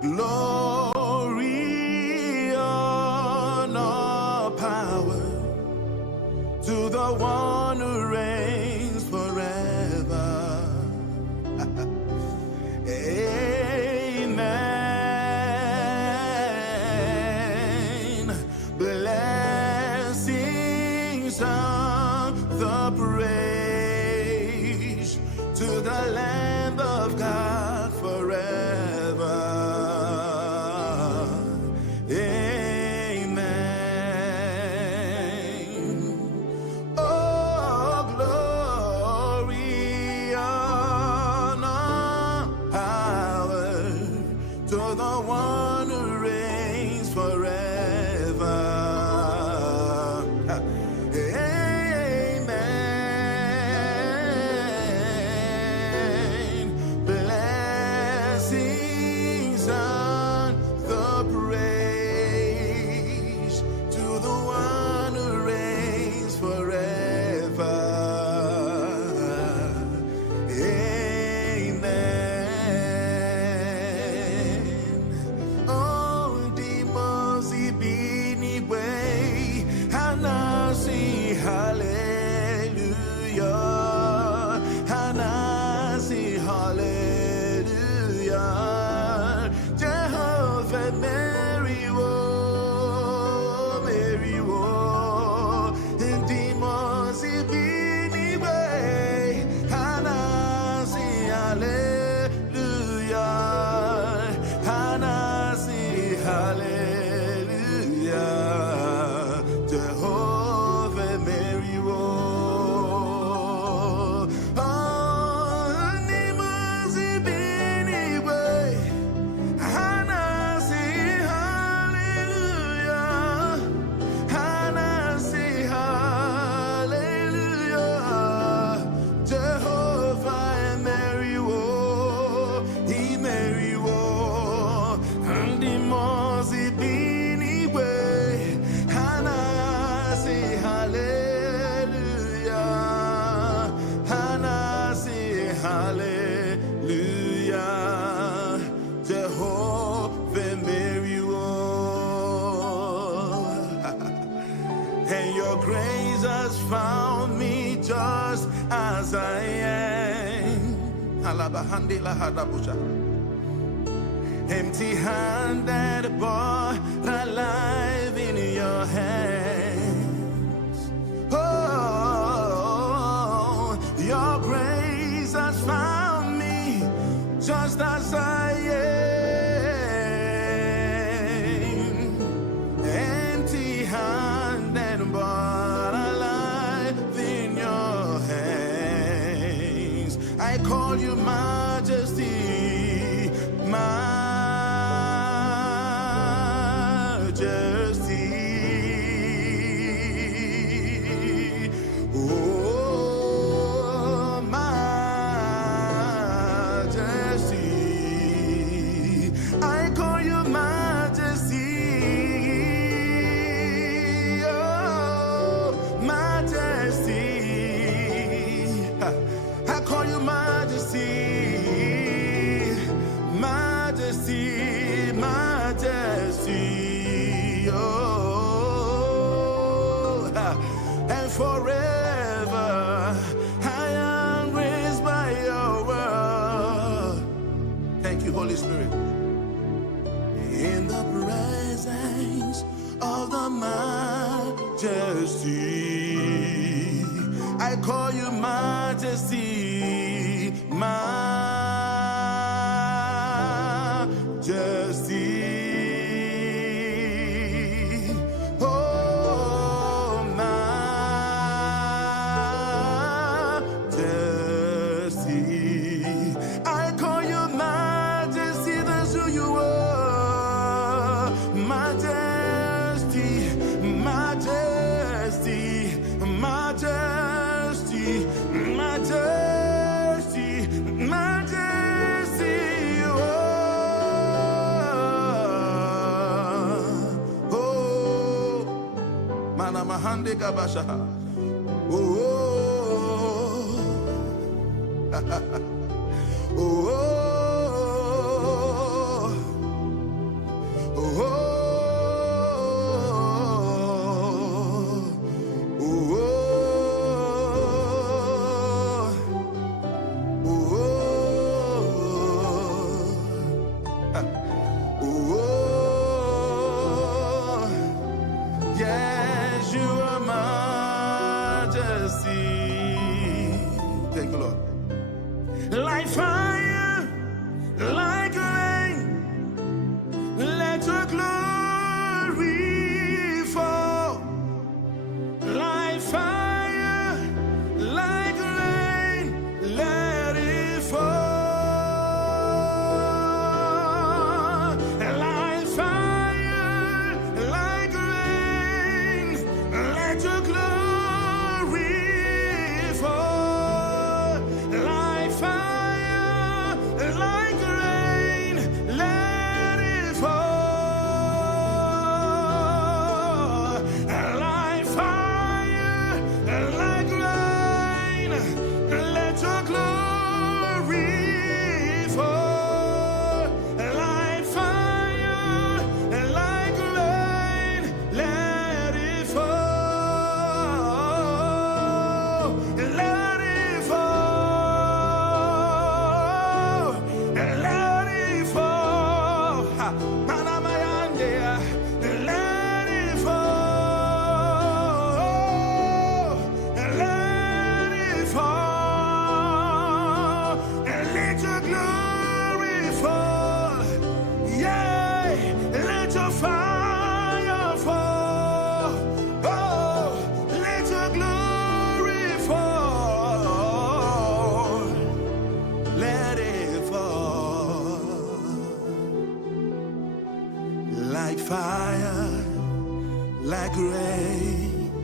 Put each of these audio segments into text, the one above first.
Glory, honor, power to the one who reigns forever. Amen. Blessings and the praise to the Lamb of God forever. Amen. Oh, glory, honor, power to the one who reigns forever. Amen. Blessings and the praise to the one who reigns forever. Amen. Oh, demons ibini way, Hanasi, hallelujah, Hanasi, hallelujah, Jehovah, Mary, and demons ibini way, Hanasi, hallelujah, Hanasi, hallelujah, Jehovah, Mary, demons ibini way, Hanasi, hallelujah, Hanasi, hallelujah, Jehovah, Mary, he Mary, and demons ibini way, Hanasi, hallelujah, Hanasi, hallelujah, Jehovah, Mary, and your grace has found me just as I am. Empty-handed, but alive in your hands. Oh, your grace has found me just as I am. Empty-handed, but alive in your hands. I call you Majesty, Majesty. Oh, Majesty. I call you Majesty. Oh, Majesty. I call you Majesty. Majesty, Majesty, oh, and forever I am raised by your word. Thank you, Holy Spirit. In the presence of the Majesty, I call you Majesty, Majesty. Oh, Majesty. I call you Majesty, that's who you are. Majesty, Majesty, Majesty, Majesty, Majesty. Oh, mana mahande kabasha. Oh, oh, Let it fall. Let it fall. And let your glory fall. Yeah. Let your fire fall. Oh, let your glory fall. Let it fall. Like fire, like rain,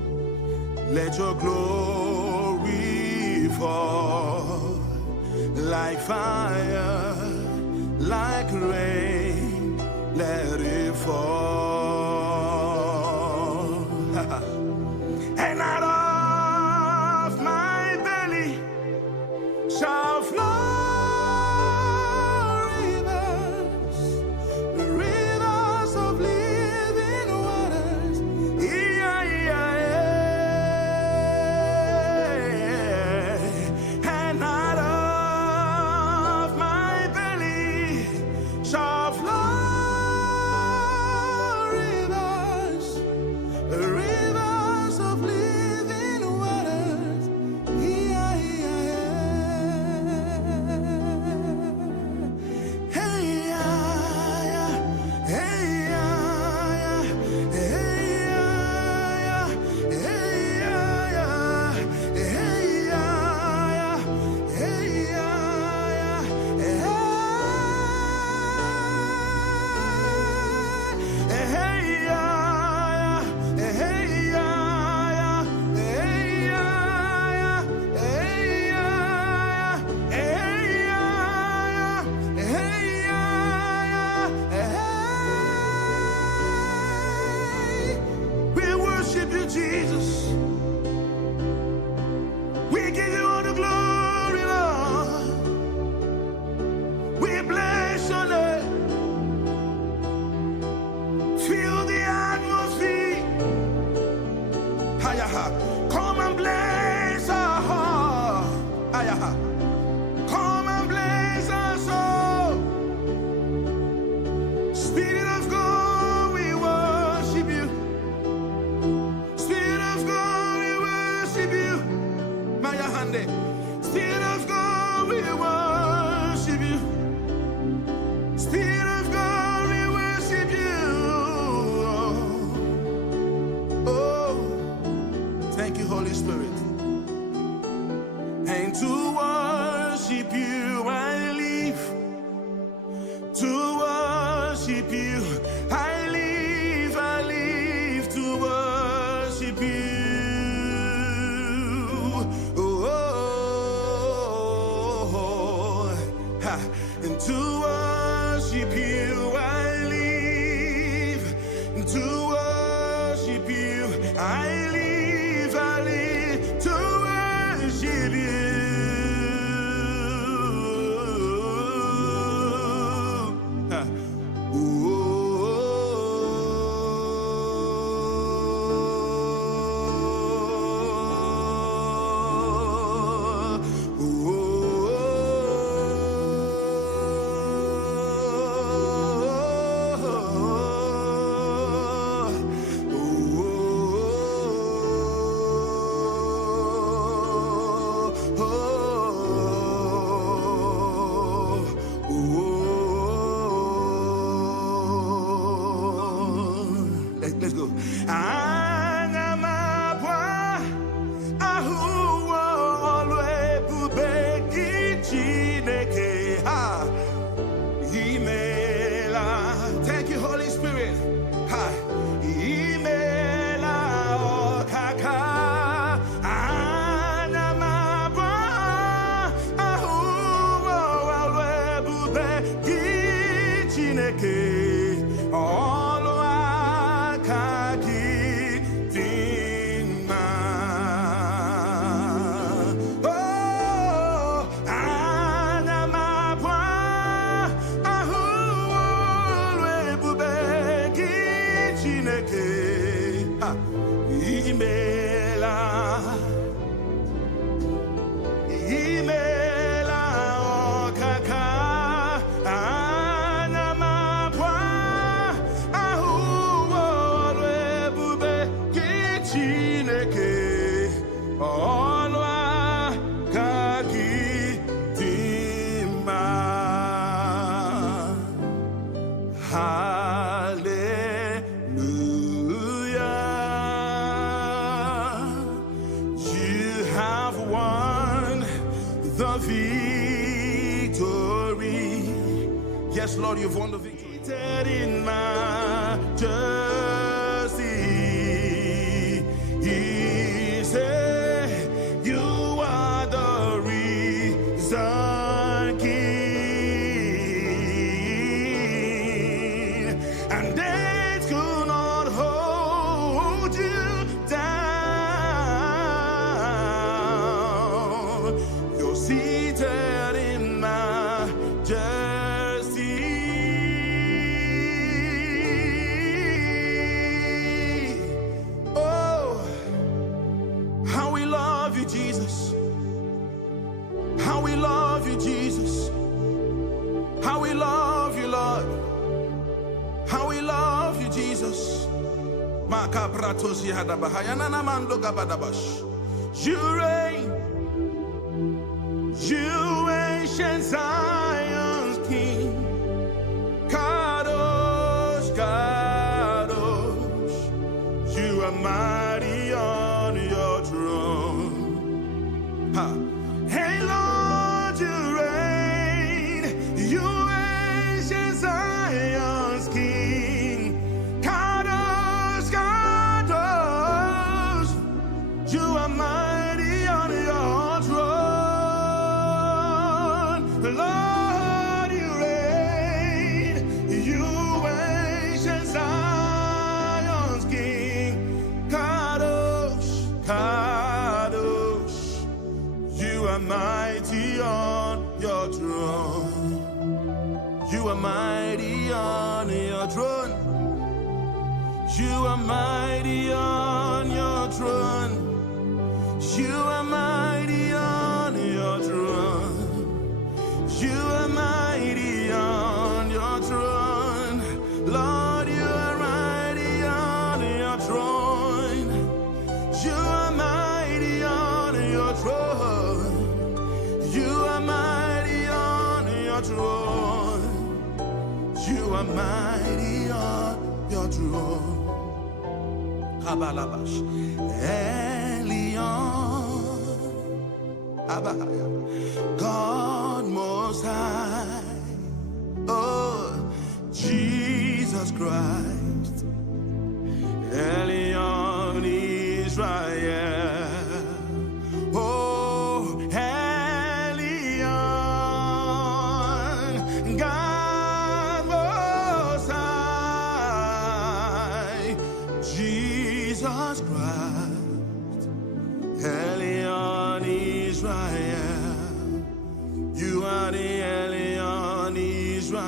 let your glory fall. Like fire, like rain, let it fall. And out of my belly shall flow rivers of living waters. Yeah, yeah, yeah. And out of my belly shall flow rivers of living waters. Yeah, yeah, yeah. Hey, yeah, hey, yeah, hey, yeah, hey, yeah, hey, yeah, hey, yeah, we worship you, Jesus. We give you all the glory, Lord. We bless your name. Feel the atmosphere. Hayaha. Come and bless our heart. Hayaha. Come and bless our soul. Spirit of God, we worship you. Spirit of God, we worship you. Maya Hande. Spirit of God, we worship you. Spirit of God, we worship you. Oh, thank you, Holy Spirit. And to worship you, I live. To worship you, I live to worship you. Oh, ha. And to worship you, I live. To worship you, I live to worship you. Ha. Let's go. Thank you, Holy Spirit. Chineke, all I can give. You have won the victory. Yes, Lord, you've won the victory. In majesty, He said, you are the risen King, and death could not hold you down. You're seated in majesty. Jesus, how we love you, Jesus, how we love you, Lord, how we love you, Jesus. You reign, you ancient Zion's King, Kadosh, Kadosh, you are mighty on your throne. Hey Lord, you reign, you ancient Zion's King, Kadosh, Kadosh, you are mighty on your throne. Lord, you reign, you ancient Zion's King, Kadosh, Kadosh, you are mighty on your throne. You are mighty on your throne. You are mighty on your throne. You are mighty on your throne. You are mighty on your throne. Lord, you are mighty on your throne. You are mighty on your throne. You are mighty on your throne. You are mighty on your throne. Kabalabash, Elion, Abaya, God Most High, oh Jesus Christ, Elion Israel, oh Elion, God Most High, Jesus Christ, Elion Israel, you are the Elion Israel,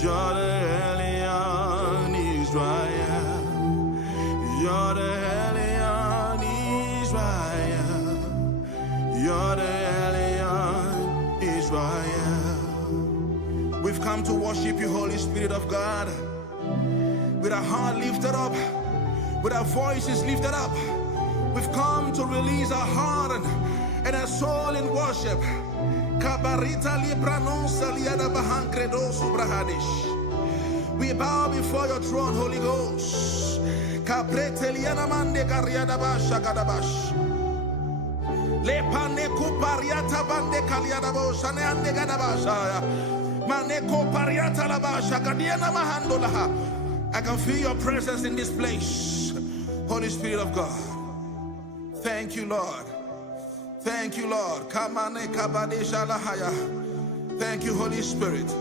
you're the Elion Israel, you're the Elion Israel, you're the Elion Israel. We've come to worship you, Holy Spirit of God, with our heart lifted up, with our voices lifted up. We've come to release our heart and our soul in worship. We bow before your throne, Holy Ghost. I can feel your presence in this place, Holy Spirit of God. Thank you, Lord. Thank you, Lord. Thank you, Holy Spirit.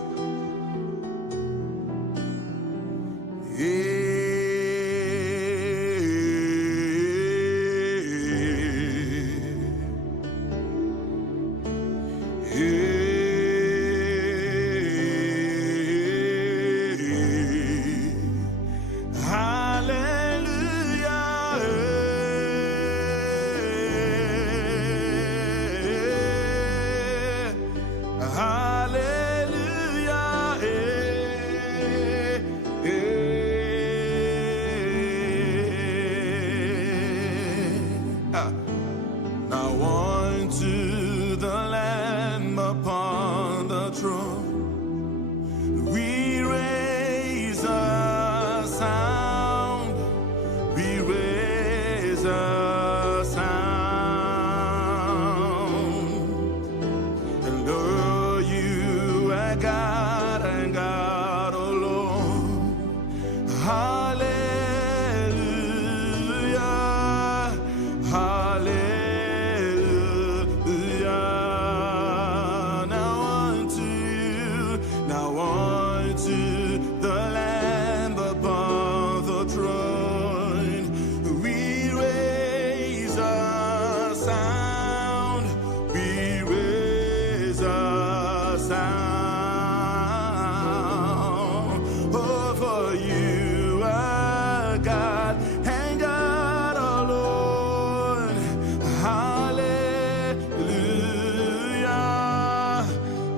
Hallelujah. to the Lamb upon the throne. We raise a sound, we raise a sound. Oh, for you are God and God alone. Hallelujah,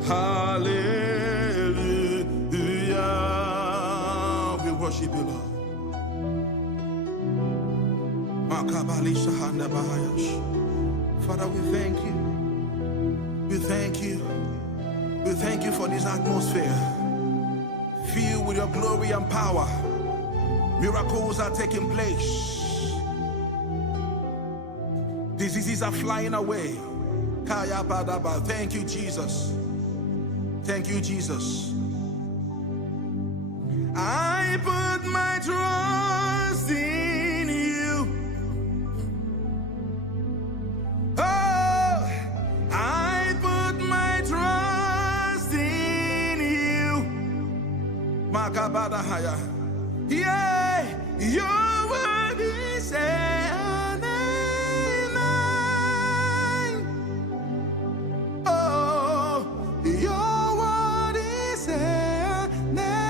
hallelujah. We worship you, Lord. Father, we thank you. We thank you. We thank you for this atmosphere filled with your glory and power. Miracles are taking place. Diseases are flying away. Thank you, Jesus. Thank you, Jesus. I put my trust in you. Oh, I put my trust in you. Makabadahaya. Yeah, your word is an amen. Oh, your word is an amen.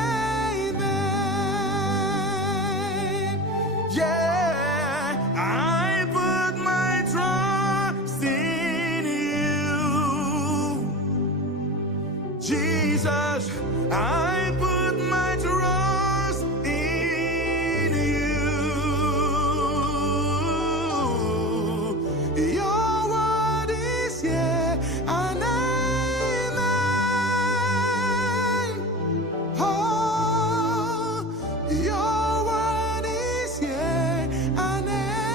Yeah, I put my trust in you. Jesus, I put my trust in you. Your word is yeah, and amen. Oh, your word is yeah, and amen.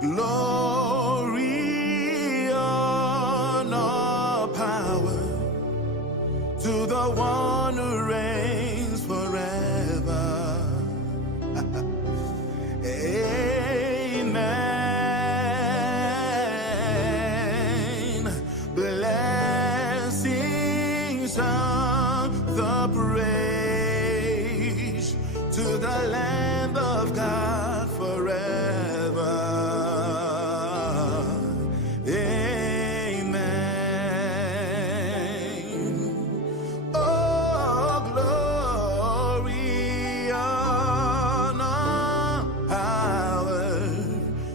Glory, honor, power to the one who reigns forever. Amen. Blessings and the praise to the Lamb of God forever. Amen. Oh, glory, honor, power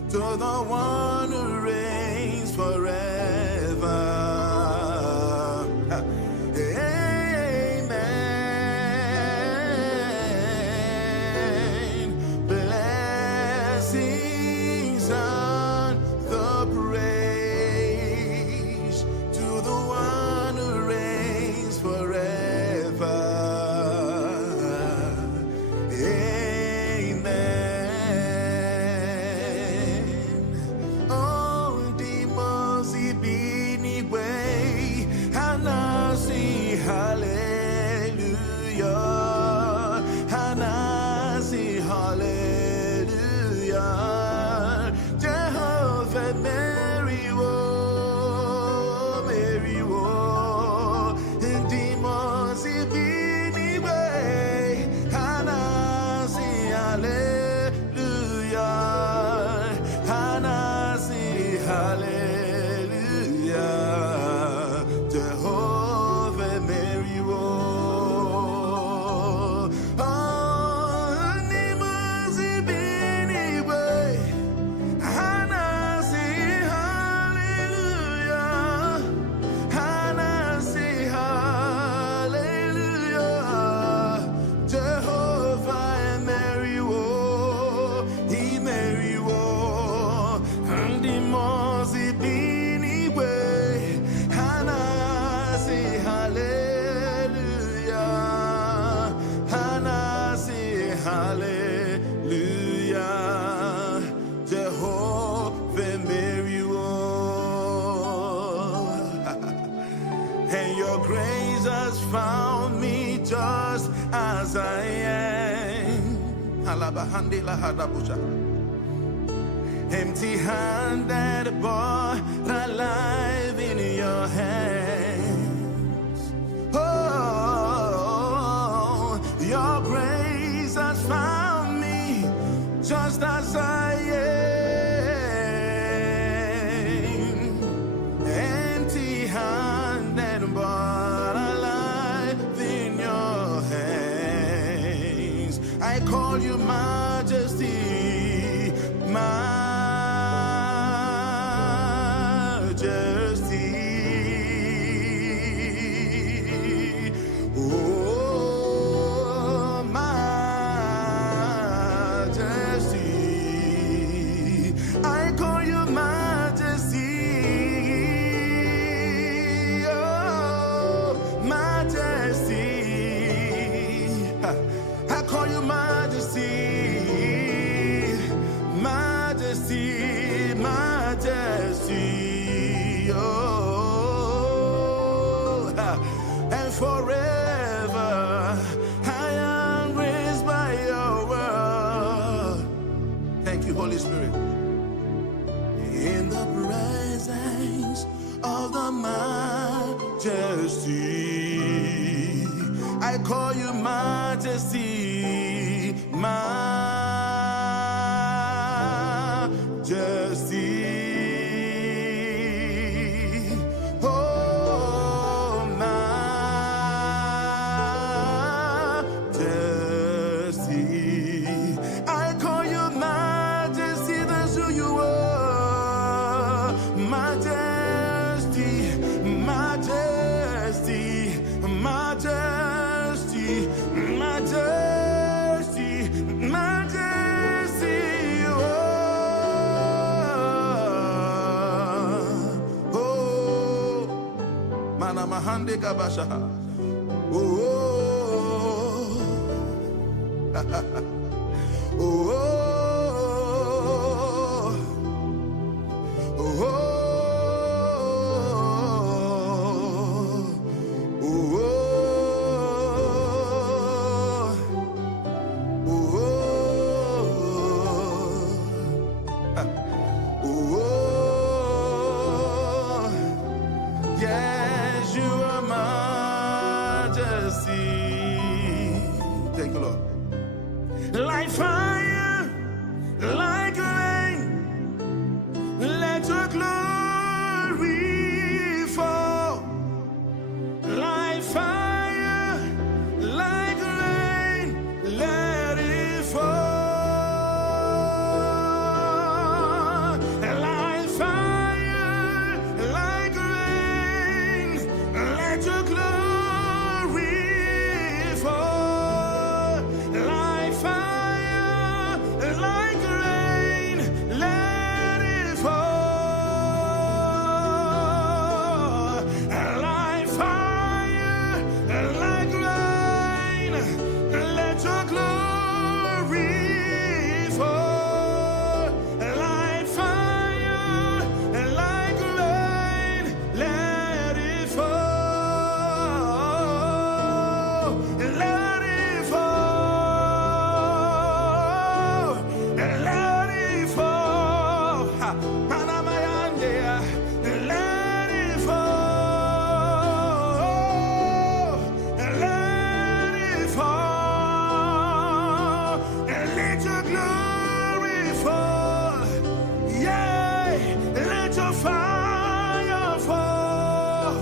to the one who reigns forever. Amen. Blessings and the praise to the one who reigns forever. Amen. Oh, demons be anyway, and I see hallelujah, and I see hallelujah. Jehovah, Mary, oh, Mary, oh, and demons be anyway, and I see hallelujah, and I see hallelujah. Jehovah, Mary, oh, demons be anyway, and I see hallelujah, and I see hallelujah. Jehovah and Mary, oh, he Mary, oh, and demons be anyway, and I see hallelujah, and I see hallelujah. Jehovah, Mary, oh, and your grace has found me just as I am. Empty-handed, but alive. Oh, majesty. I call you majesty. Oh, majesty. I call you majesty. Majesty, majesty. Oh, and forever I am raised by your word. Thank you, Holy Spirit. In the presence of the majesty, I call you majesty, majesty. Oh, majesty. I call you majesty, that's who you are. Majesty, majesty, majesty, majesty, majesty. Oh, mana mahande kabasha. Oh, oh, yes, you are majesty. Thank you, Lord. Like fire, like rain, let your glory fall. Like fire, like rain, let it fall. Like fire, like rain, let your glory fall. Like fire, like rain, let it fall. Like fire, like rain, let your glory fall. Like fire, like rain, let it fall. Let it fall. Let it fall. Ha. Panamayande. Let it fall. Let it fall. Let your glory fall. Yeah. Let your fire fall.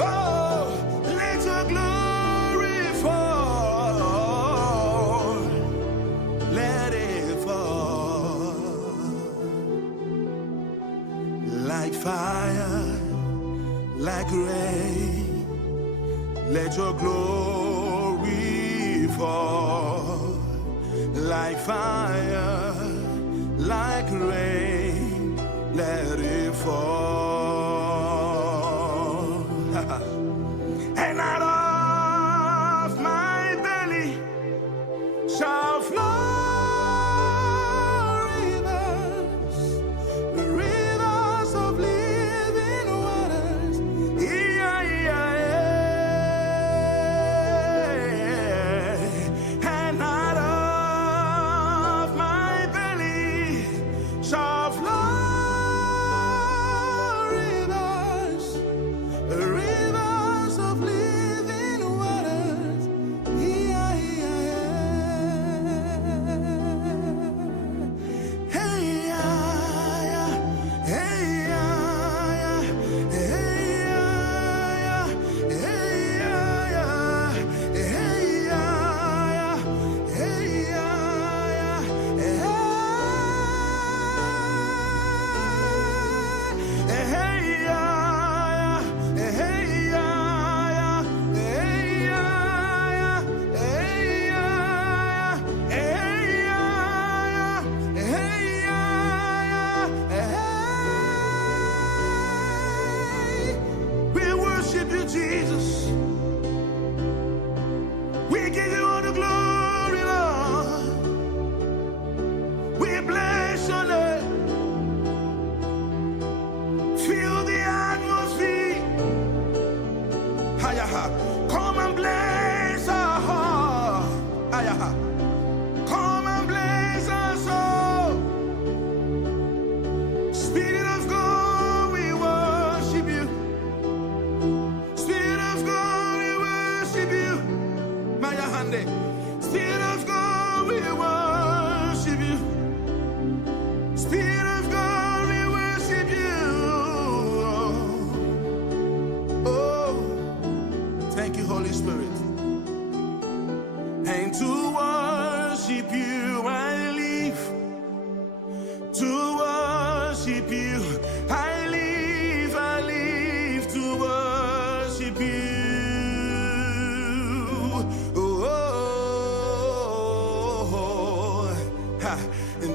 Oh, let your glory fall. Let it fall. Like fire, like rain, let your glory fall. Like fire, like rain, let it fall. And out of my belly shall flow rivers of living waters. Yeah, yeah, yeah. And out of my belly shall flow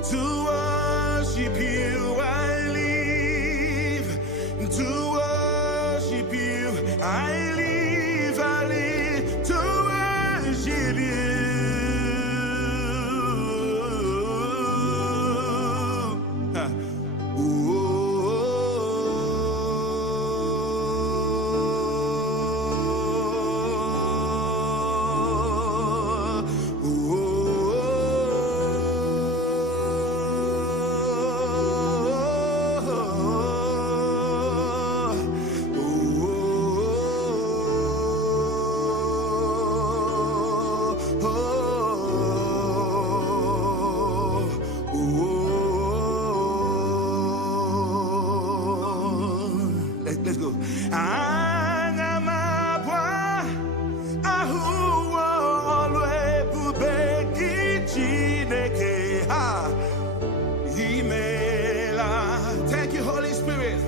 To worship you I live. To worship you I live to worship you. Let's go. Thank you, Holy Spirit.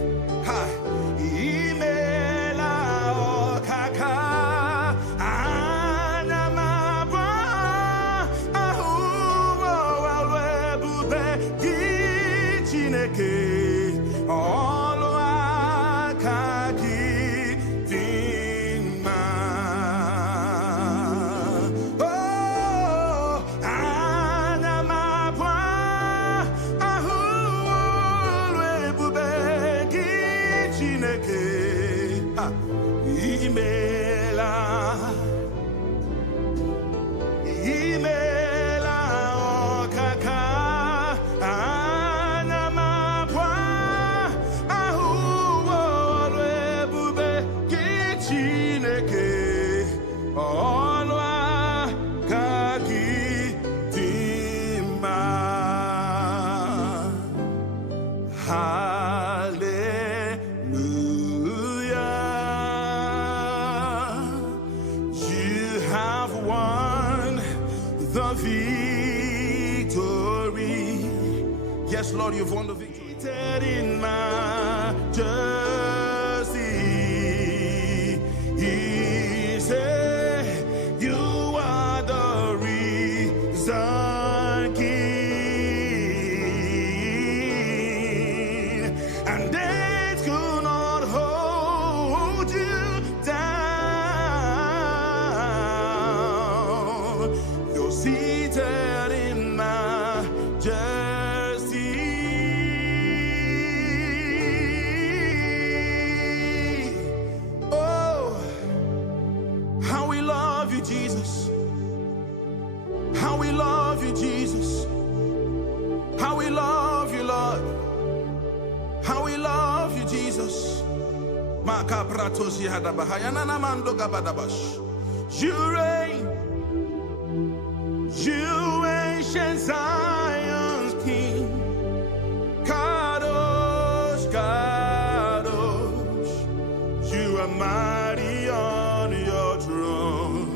The victory. Yes, Lord, you've won the victory. In majesty, He said, you are the risen King, and death could not hold you down. You're seated in majesty. Oh, how we love you, Jesus. How we love you, Jesus. How we love you, Lord. How we love you, Jesus. You reign. You ancient Zion's King, Kadosh, Kadosh, you are mighty on your throne.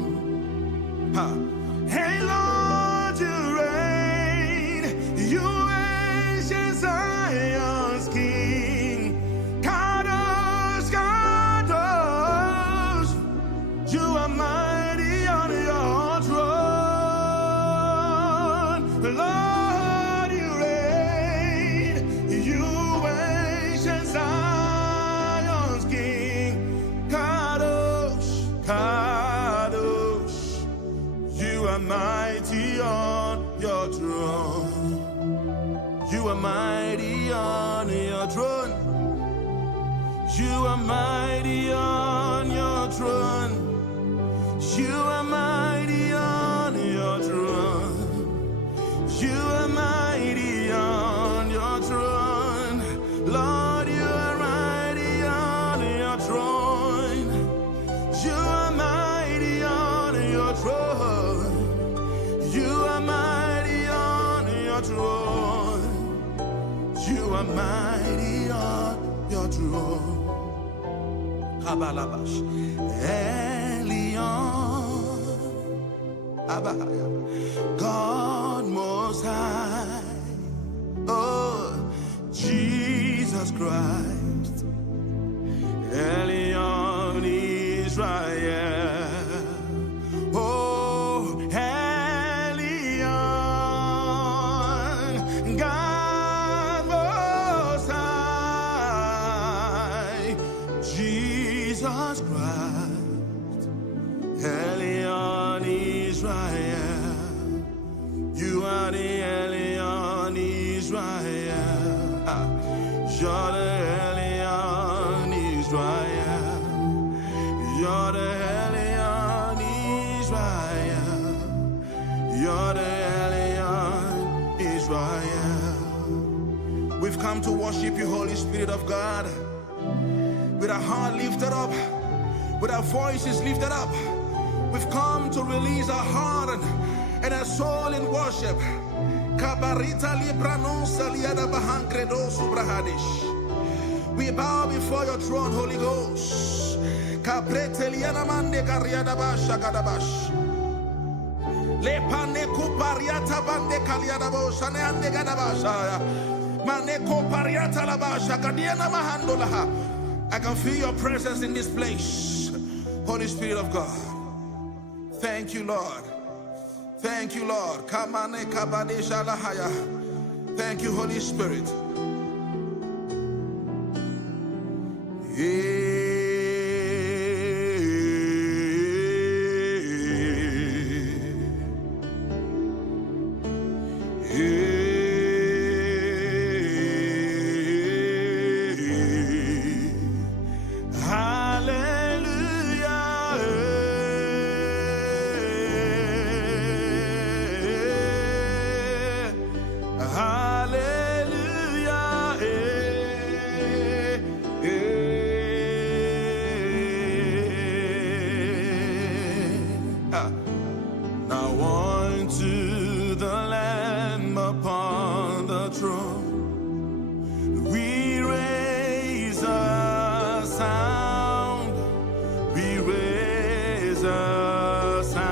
Hey Lord, you reign, you ancient Zion's King, Kadosh, Kadosh, you are mighty on your throne. Lord, you reign, you ancient Zion's King, Kadosh, Kadosh, you are mighty on your throne. You are mighty on your throne. You are mighty on your throne. You are mighty on your throne. You are mighty on your throne. Lord, you are mighty on your throne. You are mighty on your throne. You are mighty on your throne. You are mighty on your throne. Kabalabash. God Most High, oh Jesus Christ, Elion Israel, oh Elion, Jesus Christ, Elion Israel. You are the Elion Israel. You're the Elion Israel. You're the Elion Israel. You're the Elion Israel. We've come to worship you, Holy Spirit of God. With our heart lifted up, with our voices lifted up, we've come to release our heart and our soul in worship. We bow before your throne, Holy Ghost. I can feel your presence in this place, Holy Spirit of God. Thank you, Lord. Thank you, Lord. Thank you, Holy Spirit. Now unto the Lamb upon the throne, we raise a sound, we raise a sound,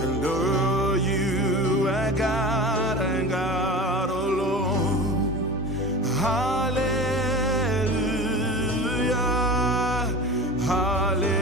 and lo, you are God and God alone. Hallelujah, hallelujah.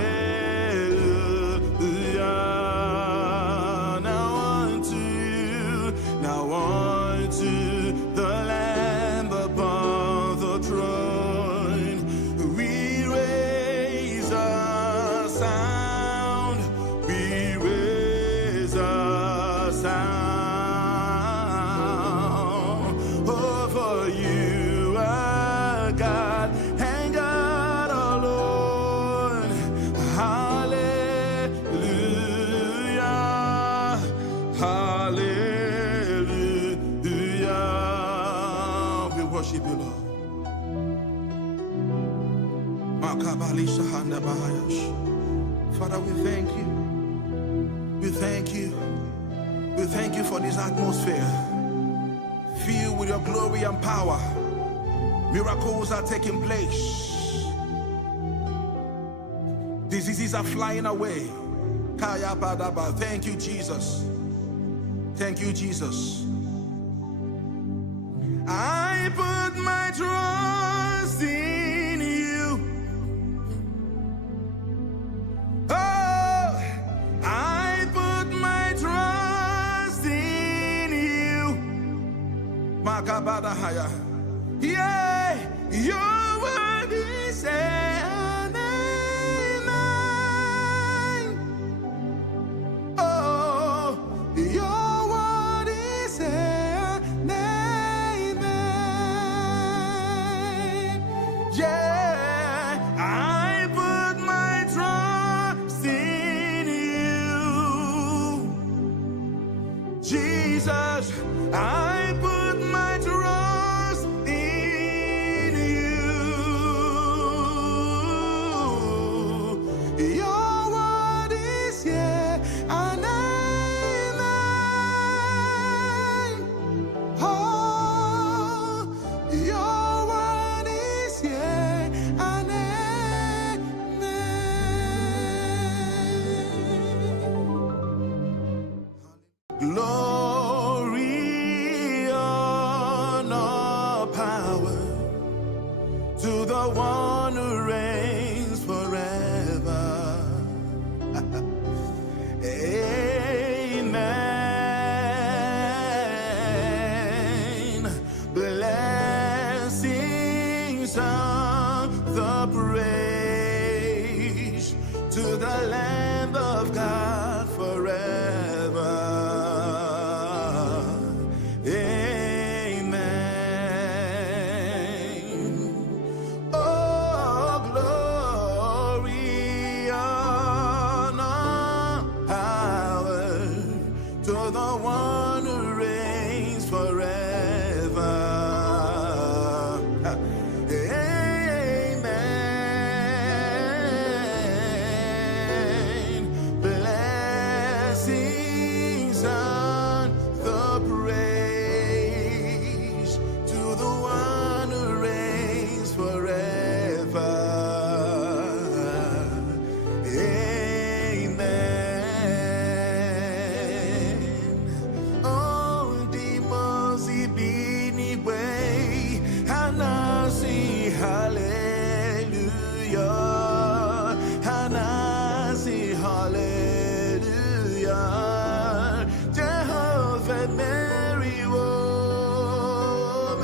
Worship you, Lord. Father, we thank you. We thank you. We thank you for this atmosphere filled with your glory and power. Miracles are taking place. Diseases are flying away. Thank you, Jesus. Thank you, Jesus. I put my trust in you. Oh, I put my trust in you. Makabadahaya. Yeah, your word is an amen. Oh, your word is an amen. Yeah, I put my trust in you, Jesus. I put my trust in you. Your word is yeah, and amen. Oh, your word is yeah, and amen. Glory, honor, power to the one who reigns forever. Amen. Blessings sung the praise to the Lamb of God forever. Amen. Oh, glory, honor, power to the one who reigns forever. Amen. Blessings and the praise to the one who reigns forever. Amen. Oh, demons be way, and I see hallelujah, and I see hallelujah. Jehovah, Mary, woe,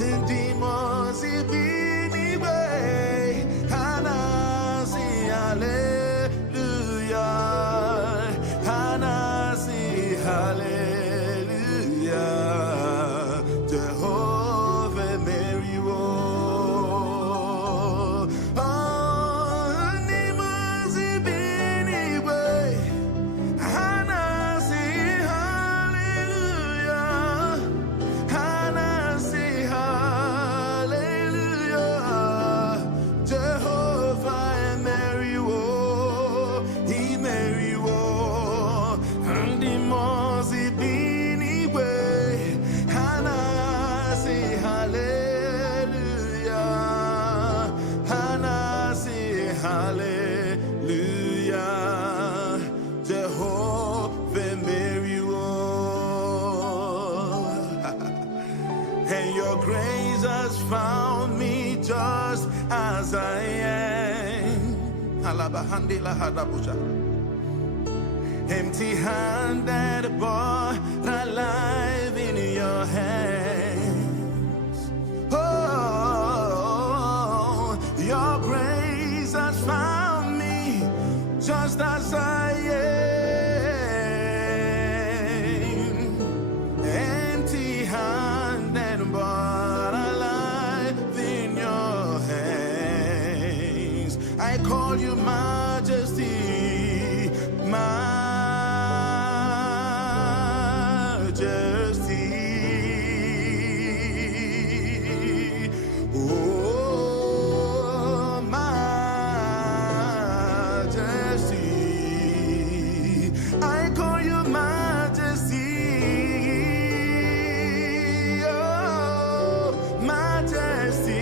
and demons be way, and I see hallelujah, and I see hallelujah. Jehovah, Mary, woe. Oh, demons be way, and I see hallelujah, and I see hallelujah. Jehovah, Mary, woe, he Mary, woe, and demons be way, and I see hallelujah, and I see hallelujah. Jehovah, Mary, woe. And your grace has found me just as I am. Empty-handed, but alive in your hands. Oh, your grace has found me just as I am. Empty-handed, but alive in your hands. I call you Majesty, Majesty. Oh, Majesty. I call you Majesty. Oh, Majesty.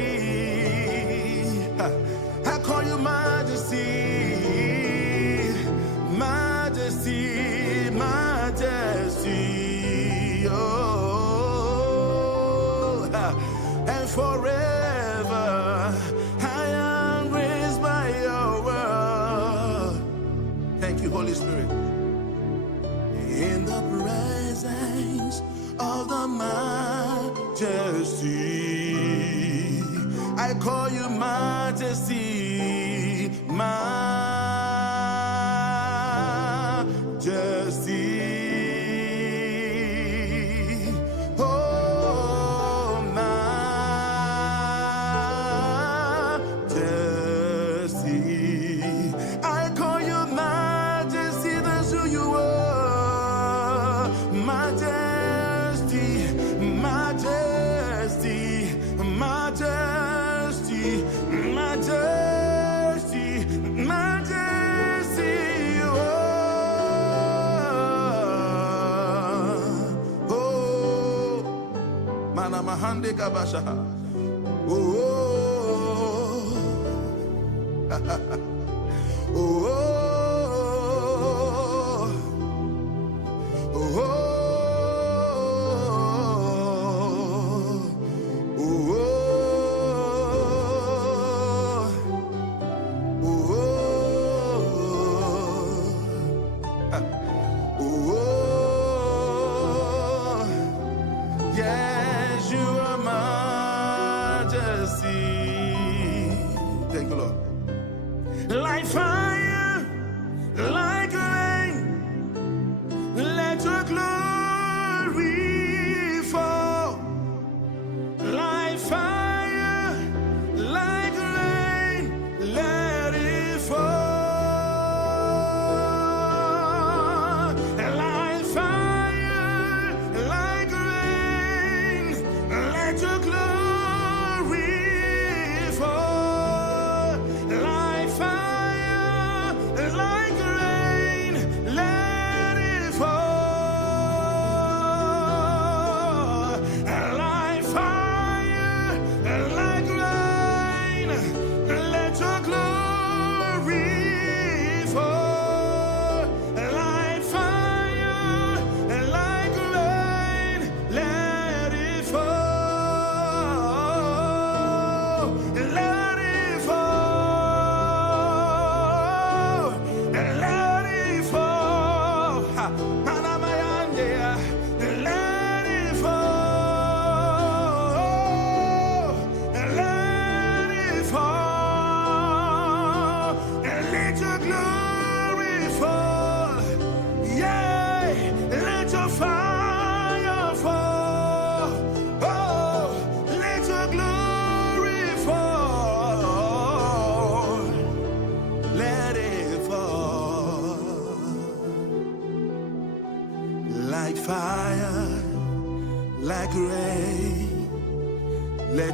I call you Majesty. Majesty, Majesty, oh, and forever I am raised by your word. Thank you, Holy Spirit. In the presence of the Majesty, I call you Majesty, Majesty. Oh, Majesty. I call you Majesty, that's who you are. Majesty, Majesty, Majesty, Majesty, Majesty. Oh, mana mahande kabasha. Oh, oh, oh, oh. Yes, you are mine.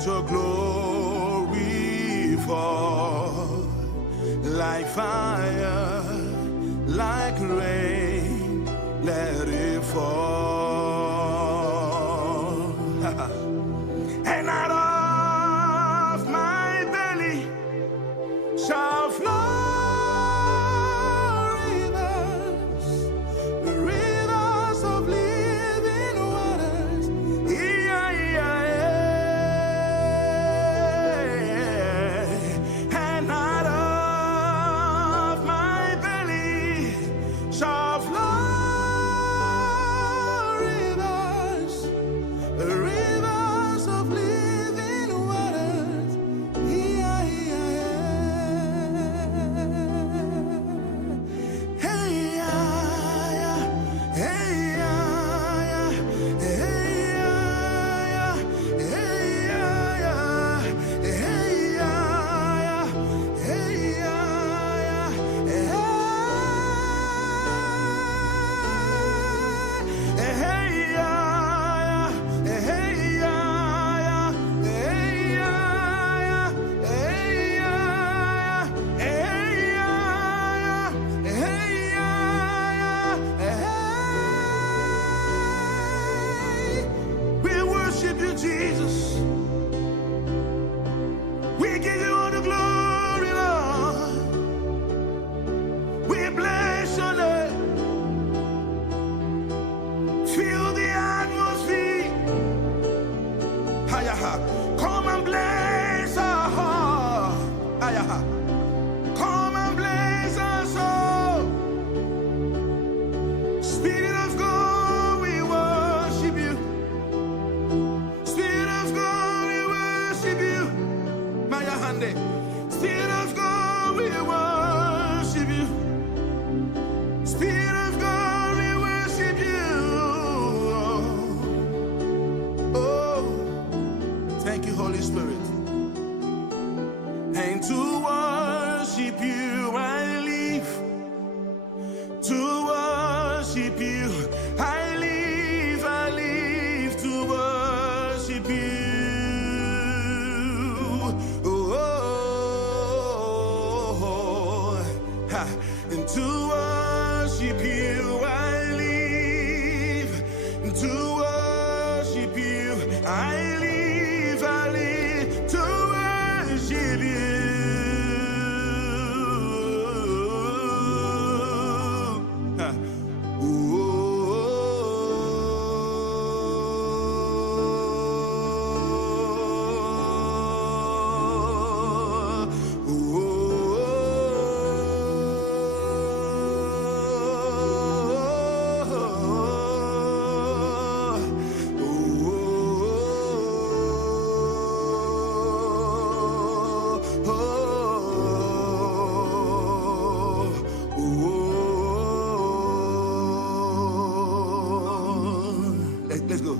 Let your glory fall like fire, like rain, let it fall. And out of my belly shall flow rivers of living waters. And out of my belly shall flow rivers of living waters. Jesus, we give you all the glory, Lord. We bless your name. Feel the atmosphere. Come and bless our heart. Come and bless our soul. Spirit of God, we worship you. Spirit of God, we worship you. Spirit of God, we worship you. Spirit of God, we worship you. Oh, thank you, Holy Spirit. And to worship you I live. To worship you I live to worship you. And to worship you I live. To worship you I live to worship you. Let's go.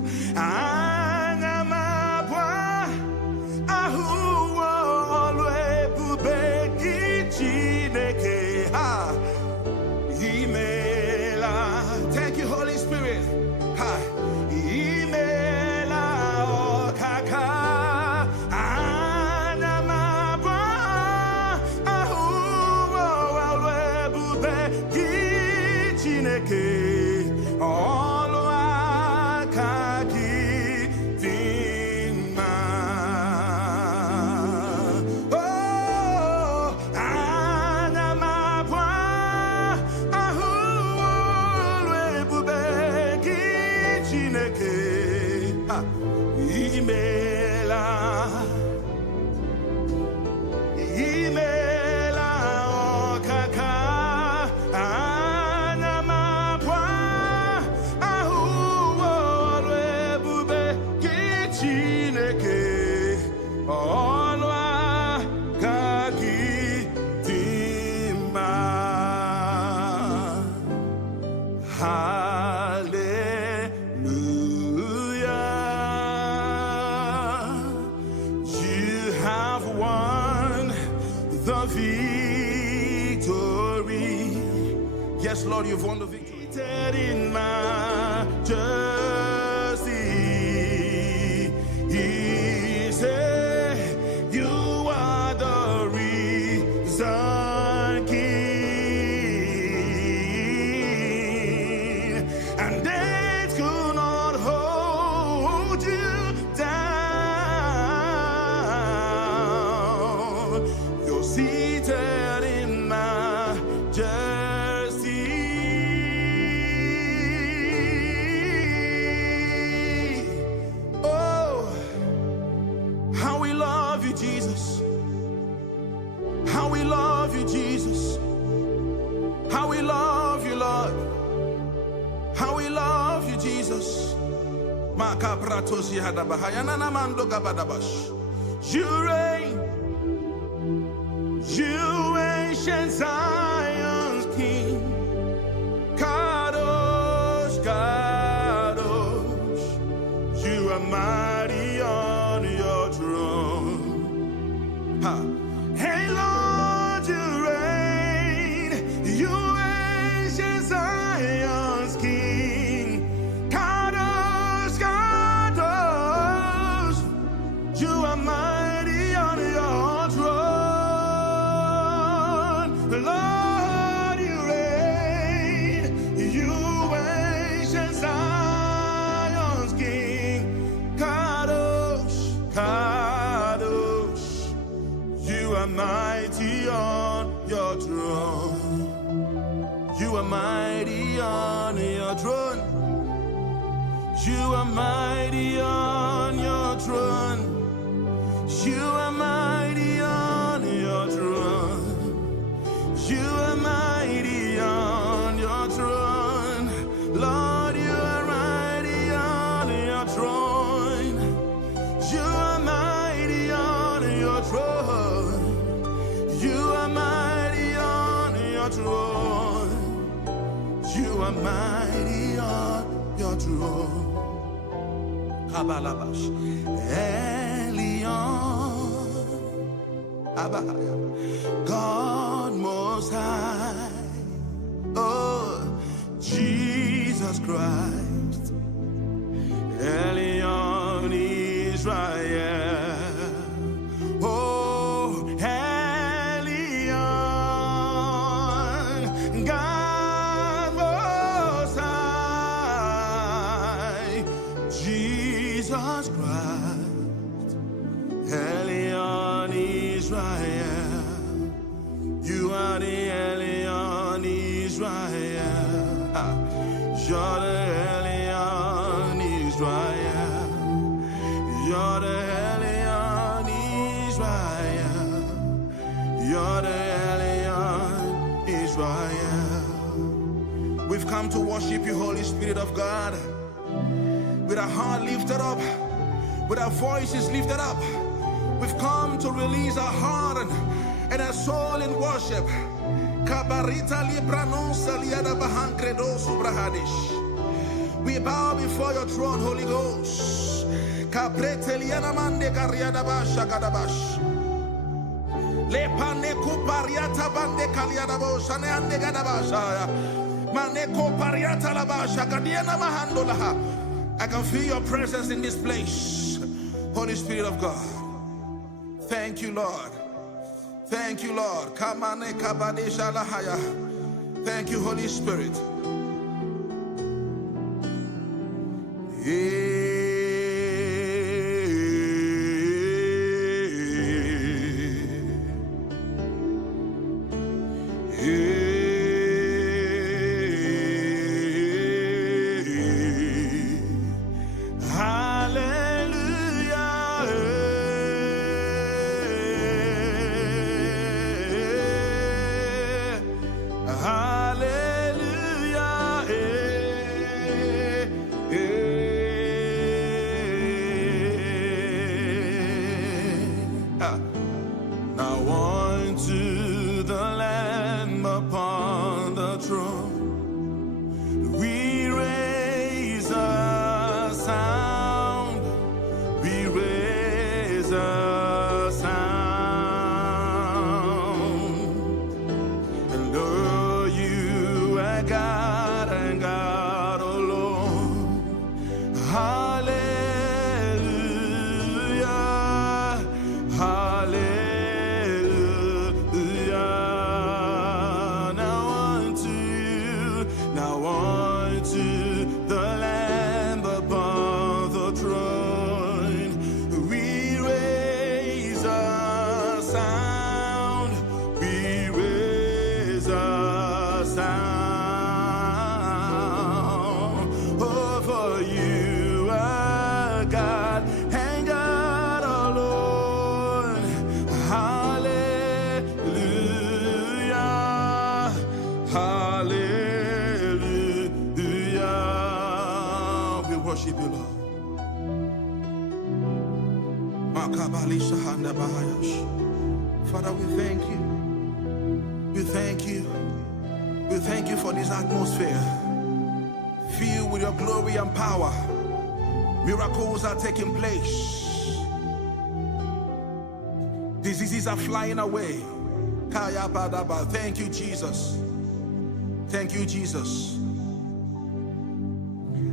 Thank you, Holy Spirit. The victory. Yes, Lord, you've won the victory. In majesty, He said. love you, Jesus. How we love you, Jesus. How we love you, Lord. How we love you, Jesus. You reign. You ancient Zion's King. Kadosh, Kadosh. You are mighty on your throne. Ha. Hey Lord, you reign. You ancient Zion's King. Kadosh, Kadosh. You are mighty on your throne. Lord, you reign. You ancient Zion's King. Kadosh, Kadosh. You are mighty on your throne. You are mighty on your throne. You are mighty on your throne. You are mighty on your throne. You are mighty on your throne. Lord, you are mighty on your throne. You are mighty on your throne. You are mighty on your throne. You are mighty on your throne. Kabalabash. God Most High, oh Jesus Christ, Elion Israel, oh Elion, God Most High, Jesus Christ, Elion Israel, you are the Elion Israel, you're the Elion Israel, you're the Elion Israel, you're the Elion Israel. We've come to worship you, Holy Spirit of God, with our heart lifted up, with our voices lifted up. We've come to release our heart and our soul in worship. We bow before your throne, Holy Ghost. I can feel your presence in this place, Holy Spirit of God. Thank you, Lord. Thank you, Lord. Thank you, Holy Spirit. Now unto the Lamb upon the throne, we raise a sound, we raise a sound, and though you are God and God alone, hallelujah, hallelujah. Now unto you Father, we thank you. We thank you. We thank you for this atmosphere filled with your glory and power. Miracles are taking place. Diseases are flying away. Thank you, Jesus. Thank you, Jesus.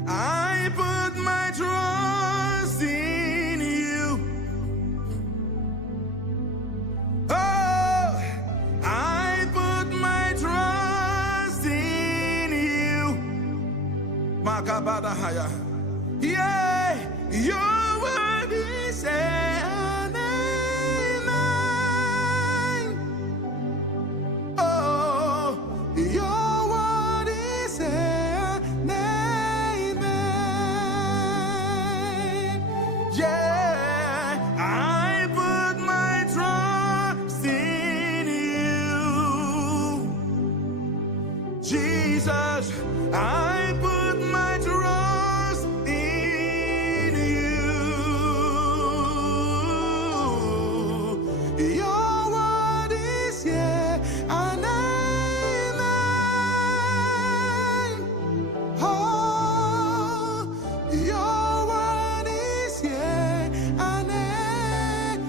I put my trust in you. Oh, I put my trust in you. Makabadahaya. Yeah, your word is an amen. Oh, your word is an amen. Yeah, I put my trust in you. Jesus, I put my trust in you. Your word is yeah and amen. Oh, your word is yeah and amen.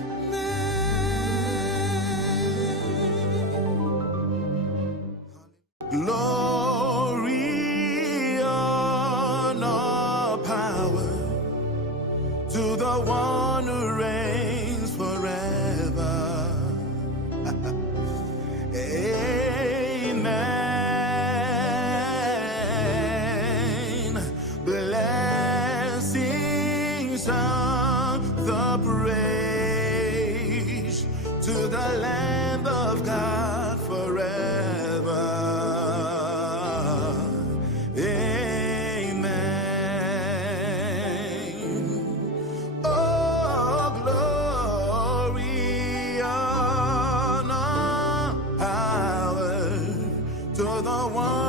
Glory, honor, power to the one who reigns forever. Amen. Blessings and the praise to the Lamb of God forever. Amen. Oh, glory, honor, power to the one